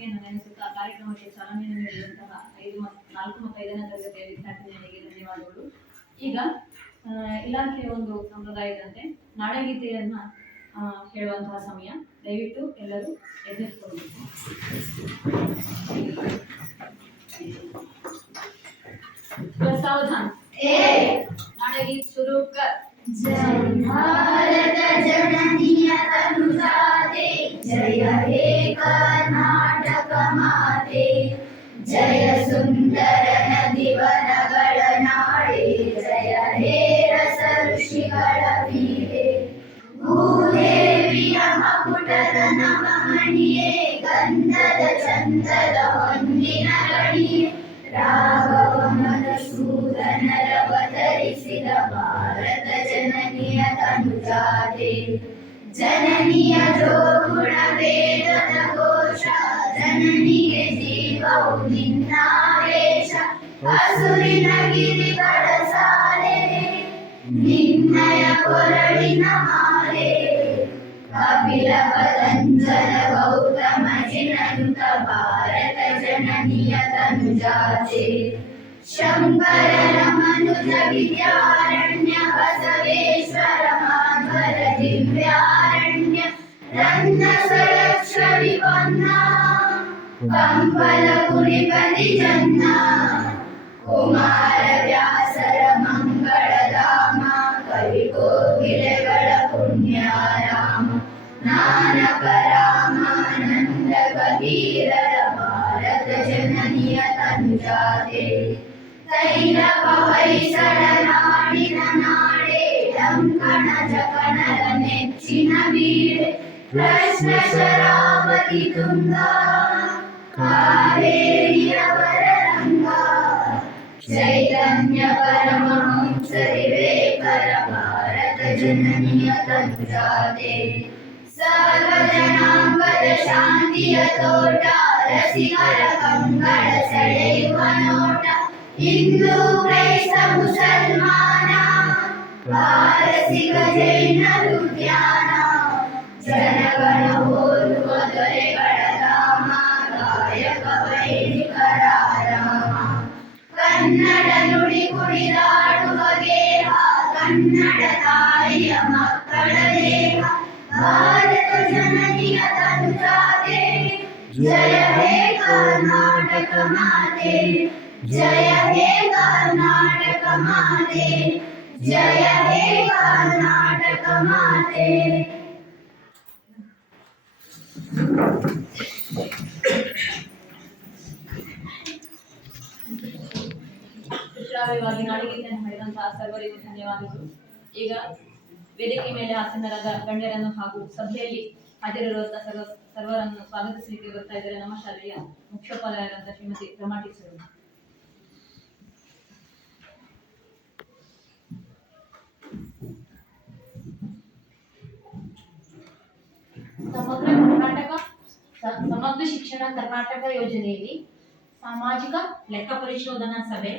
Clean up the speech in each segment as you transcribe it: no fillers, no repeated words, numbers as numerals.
ಶಕ್ತಿಯನ್ನು ನೆನೆಸುತ್ತಾ ಕಾರ್ಯಕ್ರಮಕ್ಕೆ ಚಾಲನೆಯನ್ನು ನೀಡಿದಂತಹ 4 ಮತ್ತು 5ನೇ ತರಗತಿಯ ವಿದ್ಯಾರ್ಥಿನಿಯರಿಗೆ ಧನ್ಯವಾದಗಳು. ಈಗ ಇಲಾಖೆಯ ಒಂದು ಸಂಪ್ರದಾಯದಂತೆ ನಾಡಗೀತೆಯನ್ನ ಹೇಳುವಂತಹ ಸಮಯ. ದಯವಿಟ್ಟು ಎಲ್ಲರೂ ಎದುರಿಸಿಕೊಳ್ಳಬೇಕು. सावधान नाडगीत शुरू कर. जय भारत जननीय तनुजाते, जय हे कर्नाटक माते, जय सुंदर नदी वनಗಳ ನಾಡೆ, जय हे रस ಋಷಿಗಳ ಬೀಡೆ, ಭೂದೇವಿಯ ಮಕುಟದ ನವಮಣಿಯೇ, ಗಂಧದ ಚಂದದ ಹೊನ್ನಿನ ಗಣಿಯೇ, ರಾಘವ ಮಧುಸೂದನರವತರಿಸಿದ ಭಾರತ ಜನನಿಯ ತನುಜಾತೆ, ಜನನಿಯ ಜೋಗುಣ ವೇದದ ಘೋಷ, ಜನನಿಗೆ ಜೀವವು ನಿನ್ನಾವೇಶ, ಹಸುರಿನ ಗಿರಿಗಳ ಸಾಲೆ, ನಿನ್ನಯ ಕೊರಳಿನ ಮಾಲೆ, ಕಪಿಲ ಪತಂಜಲ ಗೌತಮ ಜಿನನುತ ಭಾರತ ಜನನಿಯ ತನುಜಾತೆ, ಶಂಕರರ ಮನುಜ ವಿದ್ಯಾರಣ್ಯ, ಬಸವೇಶ್ವರ ಮಾಧ್ವರ ದಿವ್ಯಾರಣ್ಯ, ರನ್ನ ಸರಕ್ಷ ವಿಪನ್ನ, ಕಂಪಲ ಕುರಿಪತಿ ಜನ್ನ, ಕುಮಾರ ವ್ಯಾಸರ ಮಂಗಳಧಾಮ, ಕವಿ ಕೋಗಿಲೆಗಳ ಪುಣ್ಯಾರಾಮ, ನಾನಕ ರಾಮಾನಂದ ಕಬೀರರ ಭಾರತ ಜನನಿಯ ತನುಜಾತೆ, ತೈಲಪ ಹೊಯ್ಸಳ ನಾಡಿನ ನಾಡೆ, ಲಂಕಣ ಜಕಣರ ನೆಚ್ಚಿನ ಬೀಡೆ, ಕೃಷ್ಣ ಶರಾವತಿ ತುಂಗ, ಕಾವೇರಿಯವರ ರಂಗ, ಚೈತನ್ಯ ಪರಮಹಂಸ ವಿವೇಕರ ಭಾರತ ಜನನಿಯ ತನುಜಾತೆ, ಸರ್ವ ಜನಾಂಗದ ಶಾಂತಿಯ ತೋಟ, ರಸಿಕರ ಕಂಗಳ ಸೆಳೆಯುವ ನೋಟ, ಹಿಂದೂ ಕ್ರೈಸ್ತ ಮುಸಲ್ಮಾನ, ಪಾರಸಿಕ ಜೈನರು ಧ್ಯಾನ, ಜನಗಣ ಹೋಲುವ ದೊರೆಗಳ ಧಾಮ, ಗಾಯಕ ವೈದಿಕರ ರಾಮ, ಕನ್ನಡ ನುಡಿ ಕುಣಿದಾಡುವ ಗೇಹ, ಕನ್ನಡ ತಾಯಿಯ ಮಕ್ಕಳ ದೇಹ, ಭಾರತ ಜನನಿಯ ತನುಜಾತೆ, ಜಯ ಹೇ ಕರ್ನಾಟಕ ಮಾತೆ, ಜಯ ಹೇ ಕರ್ನಾಟಕ ಮಾತೆ, ಜಯ ಹೇ ಕರ್ನಾಟಕ ಮಾತೆ. ಶ್ರಾವ್ಯವಾಗಿ ನಾಡಗೀತೆಯನ್ನು ಹಾಡಿದಂತಹ ಸರ್ವರಿಗೂ ಧನ್ಯವಾದಗಳು. ಈಗ ವೇದಿಕೆ ಮೇಲೆ ಆಸೀನರಾದ ಗಣ್ಯರನ್ನು ಹಾಗೂ ಸಭೆಯಲ್ಲಿ ಹಾಜರಿರುವಂತಹ ಸರ್ವರನ್ನು ಸ್ವಾಗತಿಸಲಿಕ್ಕೆ ಬರ್ತಾ ಇದ್ದಾರೆ ನಮ್ಮ ಶಾಲೆಯ ಮುಖ್ಯೋಪಾಧ್ಯಾಯರಾದಂತಹ ಶ್ರೀಮತಿ ರಮಾ ಟೀಚರ್. ಸಮಗ್ರ ಶಿಕ್ಷಣ ಕರ್ನಾಟಕ ಯೋಜನೆಯಲ್ಲಿ ಸಾಮಾಜಿಕ ಲೆಕ್ಕ ಪರಿಶೋಧನಾ ಸಭೆ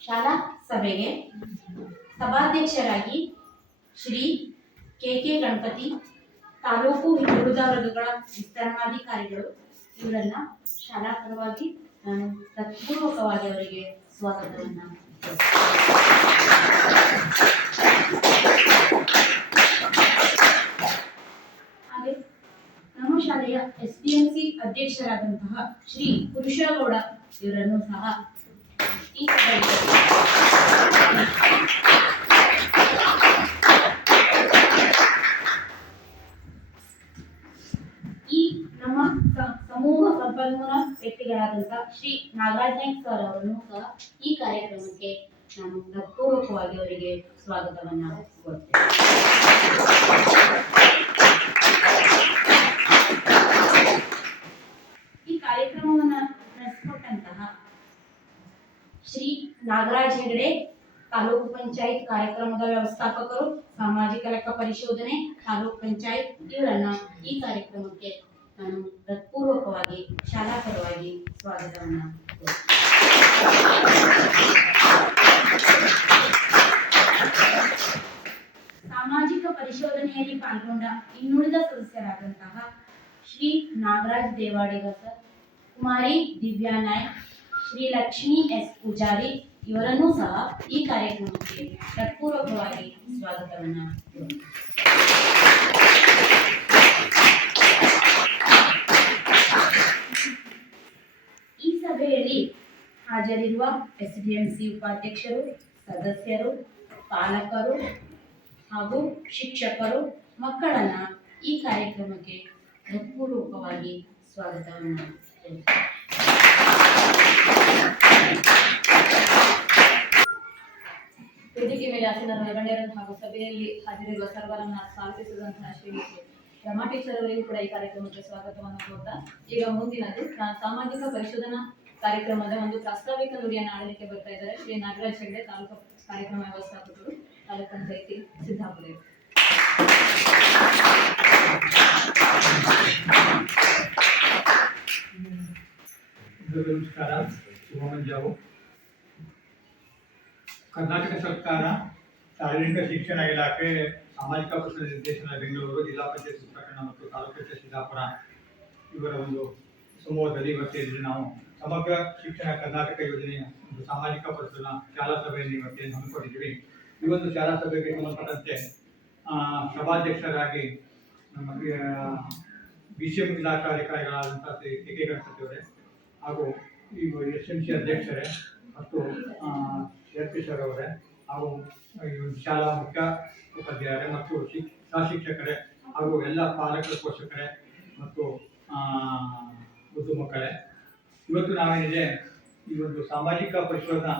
ಶಾಲಾ ಸಭೆಗೆ ಸಭಾಧ್ಯಕ್ಷರಾಗಿ ಶ್ರೀ ಕೆ ಗಣಪತಿ, ತಾಲೂಕು ಹಿಂದುಳಿದ ವರ್ಗಗಳ ವಿಸ್ತರಣಾಧಿಕಾರಿಗಳು ಇವರನ್ನ ಶಾಲಾ ಪರವಾಗಿ ನಾನು ಹೃತ್ಪೂರ್ವಕವಾಗಿ ಅವರಿಗೆ ಸ್ವಾಗತವನ್ನ ಹಾಗೆ ನಮ್ಮ ಶಾಲೆಯ SDMC ಅಧ್ಯಕ್ಷರಾದಂತಹ ಶ್ರೀ ಪುರುಷಗೌಡ ಇವರನ್ನು ಸಹ ಈ ನಮ್ಮ ಸಮೂಹ ಸಂಪನ್ಮೂಲ ವ್ಯಕ್ತಿಗಳಾದಂತಹ ಶ್ರೀ ನಾಗರಾಜ್ ನಾಯ್ಕ್ ಸರ್ ಅವರನ್ನು ಸಹ ಈ ಕಾರ್ಯಕ್ರಮಕ್ಕೆ ನಾನು ಹೃತ್ಪೂರ್ವಕವಾಗಿ ಅವರಿಗೆ ಸ್ವಾಗತವನ್ನ ಕೊಡ್ತೇನೆ. ಈ ಕಾರ್ಯಕ್ರಮವನ್ನ ನಡೆಸಿಕೊಟ್ಟಂತಹ ಶ್ರೀ ನಾಗರಾಜ್ ಹೆಗಡೆ, ತಾಲೂಕು ಪಂಚಾಯತ್ ಕಾರ್ಯಕ್ರಮದ ವ್ಯವಸ್ಥಾಪಕರು, ಸಾಮಾಜಿಕ ಲೆಕ್ಕ ಪರಿಶೋಧನೆ, ತಾಲೂಕು ಪಂಚಾಯತ್ ಇವರನ್ನ ಈ ಕಾರ್ಯಕ್ರಮಕ್ಕೆ ನಾನು ಹೃತ್ಪೂರ್ವಕವಾಗಿ ಶಾಲಾ ಪರವಾಗಿ ಸ್ವಾಗತವನ್ನ ಸಾಮಾಜಿಕ ಪರಿಶೋಧನೆಯಲ್ಲಿ ಪಾಲ್ಗೊಂಡ ಇನ್ನುಳಿದ ಸದಸ್ಯರಾದಂತಹ ಶ್ರೀ ನಾಗರಾಜ್ ದೇವಾಡಿಗ ಸರ್, ಕುಮಾರಿ ದಿವ್ಯಾ ನಾಯ್ಕ್, ಶ್ರೀ ಲಕ್ಷ್ಮಿ ಎಸ್ ಪೂಜಾರಿ ಇವರನ್ನೂ ಸಹ ಈ ಕಾರ್ಯಕ್ರಮಕ್ಕೆ ಹೃತ್ಪೂರ್ವಕವಾಗಿ ಸ್ವಾಗತವನ್ನು ಈ ಸಭೆಯಲ್ಲಿ ಹಾಜರಿರುವ ಎಸ್ಡಿಎಂಸಿ ಉಪಾಧ್ಯಕ್ಷರು, ಸದಸ್ಯರು, ಪಾಲಕರು ಹಾಗೂ ಶಿಕ್ಷಕರು ಮಕ್ಕಳನ್ನ ಈ ಕಾರ್ಯಕ್ರಮಕ್ಕೆ ಹೃತ್ಪೂರ್ವಕವಾಗಿ ಸ್ವಾಗತವನ್ನು ವೇದಿಕೆ ಮೇಲೆ ಆಸೀನರಾದ ಗಣ್ಯರನ್ನು ಹಾಗೂ ಸಭೆಯಲ್ಲಿ ಹಾಜರಿರುವ ಸರ್ವರನ್ನ ಸ್ವಾಗತಿಸಿದಂತಹ ಶ್ರೀಮತಿ ರಮಾ ಟೀಚರ್ ಅವರಿಗೂ ಕೂಡ ಈ ಕಾರ್ಯಕ್ರಮಕ್ಕೆ ಸ್ವಾಗತವನ್ನು ಕೋರ್ತಾ ಈಗ ಮುಂದಿನದು ಸಾಮಾಜಿಕ ಪರಿಶೋಧನಾ ಕಾರ್ಯಕ್ರಮದ ಒಂದು ಪ್ರಾಸ್ತಾವಿಕ ನುಡಿಯನ್ನು ಆಡಲಿಕ್ಕೆ ಬರ್ತಾ ಇದ್ದಾರೆ ಶ್ರೀ ನಾಗರಾಜ್ ಹೆಗ್ಡೆ, ತಾಲೂಕು ಕಾರ್ಯಕ್ರಮ ವ್ಯವಸ್ಥಾಪಕರು, ತಾಲೂಕು ಪಂಚಾಯಿತಿ ಸಿದ್ದಾಪುರ. ನಮಸ್ಕಾರ, ಶುಭ ಮುಂಜಾವು. ಕರ್ನಾಟಕ ಸರ್ಕಾರ ಸಾರ್ವಜನಿಕ ಶಿಕ್ಷಣ ಇಲಾಖೆ ಸಾಮಾಜಿಕ ಪರಿಸರ ನಿರ್ದೇಶನ ಬೆಂಗಳೂರು, ಜಿಲ್ಲಾ ಪಂಚಾಯತ್ ಉತ್ತರಾಖಂಡ ಮತ್ತು ತಾಲೂಕು ಪಂಚಾಯತ್ ಸಿದ್ದಾಪುರ ಇವರ ಒಂದು ಸಮೂಹದಲ್ಲಿ ಇವತ್ತೇನು ನಾವು ಸಮಗ್ರ ಶಿಕ್ಷಣ ಕರ್ನಾಟಕ ಯೋಜನೆಯ ಒಂದು ಸಾಮಾಜಿಕ ಪರಿಸರ ಶಾಲಾ ಸಭೆಯನ್ನು ಇವತ್ತೇನು ಹಮ್ಮಿಕೊಂಡಿದ್ದೀವಿ. ಈ ಒಂದು ಶಾಲಾ ಸಭೆಗೆ ಸಂಬಂಧಪಟ್ಟಂತೆ ಸಭಾಧ್ಯಕ್ಷರಾಗಿ ನಮ್ಮ BCM ಇಲಾಖಾ ಅಧಿಕಾರಿಗಳಾದಂಥ ಶ್ರೀ KK ಗಣಪತಿ ಅವರೇ ಹಾಗೂ ಈ SMC ಅಧ್ಯಕ್ಷರೇ ಮತ್ತು RP ಸರ್ ಅವರೇ ಹಾಗೂ ಈ ಒಂದು ಶಾಲಾ ಮುಖ್ಯ ಉಪಾಧ್ಯಾಯರೇ ಮತ್ತು ಶಿಕ್ಷಕರೇ ಹಾಗೂ ಎಲ್ಲ ಪಾಲಕ ಪೋಷಕರೇ ಮತ್ತು ಮುದ್ದು ಮಕ್ಕಳೇ, ಇವತ್ತು ನಾವೇನಿದೆ ಈ ಒಂದು ಸಾಮಾಜಿಕ ಪರಿಶೋಧನಾ